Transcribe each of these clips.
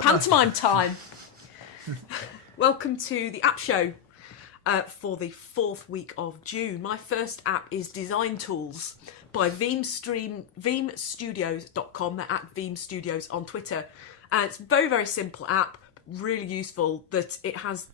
pantomime time. Welcome to the app show for the 4th week of June. My first app is Design Tools by veemstudios.com. They're at Veem Studios on Twitter. And it's a very, very simple app, really useful, that it has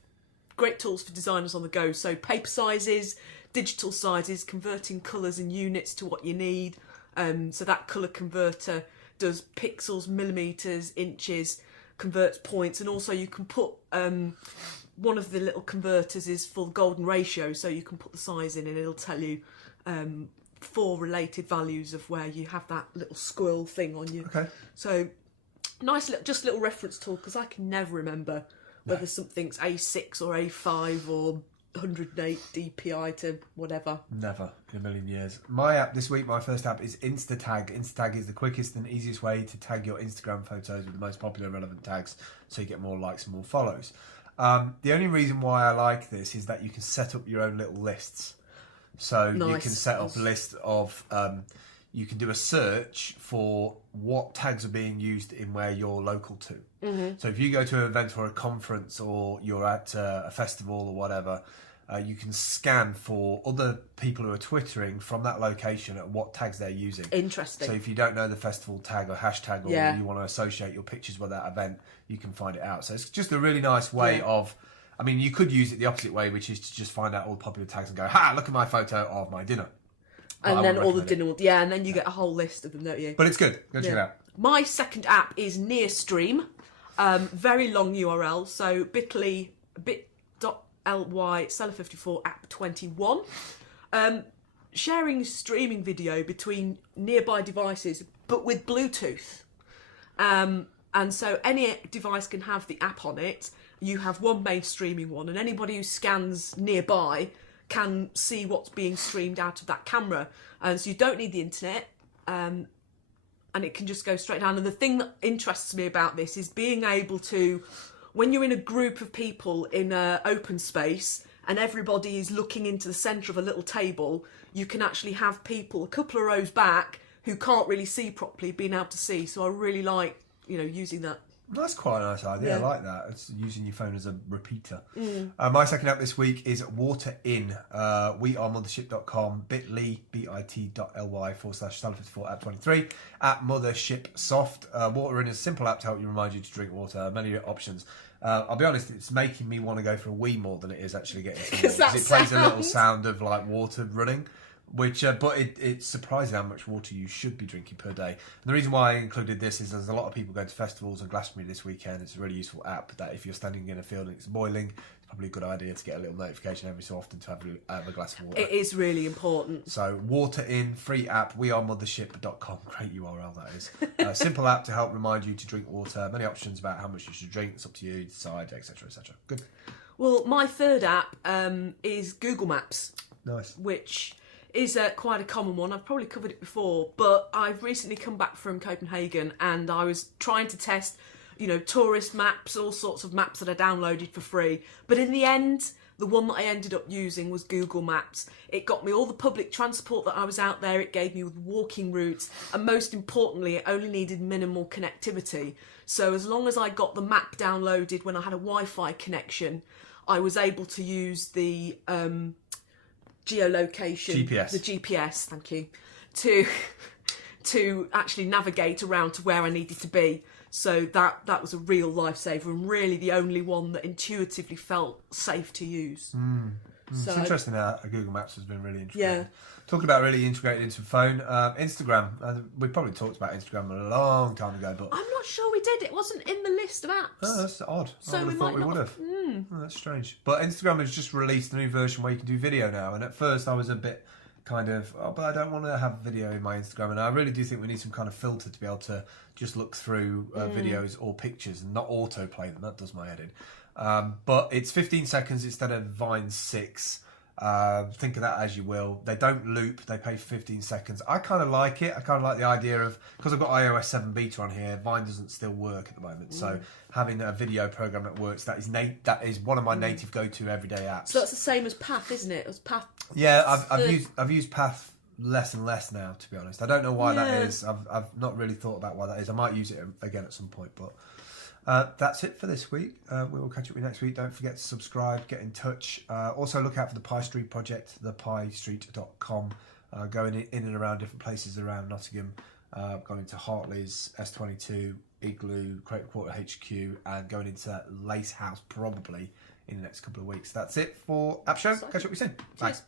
great tools for designers on the go. So paper sizes, digital sizes, converting colours and units to what you need. So that colour converter does pixels, millimetres, inches, converts points, and also you can put one of the little converters is for the golden ratio, so you can put the size in and it'll tell you 4 related values of where you have that little squirrel thing on you. Okay. So nice little reference tool, because I can never remember whether something's A6 or A5 or 108 DPI to whatever. Never in a million years. My app this week, my first app, is Instatag. Instatag is the quickest and easiest way to tag your Instagram photos with the most popular relevant tags, so you get more likes and more follows. The only reason why I like this is that you can set up your own little lists. So you can set up a list of, you can do a search for what tags are being used in where you're local to. Mm-hmm. So if you go to an event or a conference, or you're at a festival or whatever, you can scan for other people who are twittering from that location at what tags they're using. Interesting. So if you don't know the festival tag or hashtag, or you want to associate your pictures with that event, you can find it out. So it's just a really nice way of, I mean, you could use it the opposite way, which is to just find out all the popular tags and go, ha, look at my photo of my dinner. And then all the dinner, and then you get a whw list of them, don't you? But it's good. Go check it out. My second app is Nearstream. Very long URL, so bit.ly seller54 app21. Sharing streaming video between nearby devices, but with Bluetooth. And so any device can have the app on it. You have one main streaming one, and anybody who scans nearby can see what's being streamed out of that camera. And so you don't need the internet, and it can just go straight down. And the thing that interests me about this is being able to, when you're in a group of people in an open space and everybody is looking into the centre of a little table, you can actually have people a couple of rows back who can't really see properly being able to see. So I really like, using that. That's quite a nice idea. I like that. It's using your phone as a repeater. My second app this week is waterin. Wearemothership.com, bit.ly/seller54 app23 at Mothership Soft. Waterin is a simple app to help you remind you to drink water. Many options. I'll be honest, it's making me want to go for a wee more than it is actually getting to water. Because it plays a little sound of like water running. Which, but it's surprising how much water you should be drinking per day. And the reason why I included this is there's a lot of people going to festivals and Glastonbury this weekend. It's a really useful app that if you're standing in a field and it's boiling, it's probably a good idea to get a little notification every so often to have a glass of water. It is really important. So Waterin, free app, wearemothership.com. Great URL that is. Simple app to help remind you to drink water. Many options about how much you should drink. It's up to you, decide, etc., etc. Good. Well, my third app is Google Maps. Nice. Which is quite a common one. I've probably covered it before, but I've recently come back from Copenhagen and I was trying to test, tourist maps, all sorts of maps that I downloaded for free. But in the end, the one that I ended up using was Google Maps. It got me all the public transport that I was out there. It gave me walking routes. And most importantly, it only needed minimal connectivity. So as long as I got the map downloaded when I had a Wi-Fi connection, I was able to use the geolocation, the GPS, thank you, to actually navigate around to where I needed to be. So that was a real lifesaver, and really the only one that intuitively felt safe to use. So, it's interesting how Google Maps has been really integrated. Yeah. Talking about really integrated into the phone, Instagram. We probably talked about Instagram a long time ago, but I'm not sure we did. It wasn't in the list of apps. Oh, that's odd. So I would have thought we would have. Oh, that's strange. But Instagram has just released a new version where you can do video now, and at first I was a bit kind of, but I don't want to have video in my Instagram, and I really do think we need some kind of filter to be able to just look through videos or pictures and not autoplay them. That does my head in. But it's 15 seconds instead of Vine's 6. Think of that as you will. They don't loop, they pay 15 seconds. I kind of like it. I kind of like the idea of, because I've got iOS 7 beta on here, Vine doesn't still work at the moment. So having a video program that works, that is one of my native go-to everyday apps. So that's the same as Path, isn't it? It was Path. Yeah, I've used Path less and less now, to be honest. I don't know why that is. I've not really thought about why that is. I might use it again at some point, but That's it for this week. We will catch up with you next week. Don't forget to subscribe, get in touch. Also look out for the Pie Street project, thepiestreet.com. Going in and around different places around Nottingham, going into Hartley's, S22, Igloo, Creative Quarter HQ, and going into that Lace House probably in the next couple of weeks. That's it for appshow. Catch up with you soon. Bye. Cheers.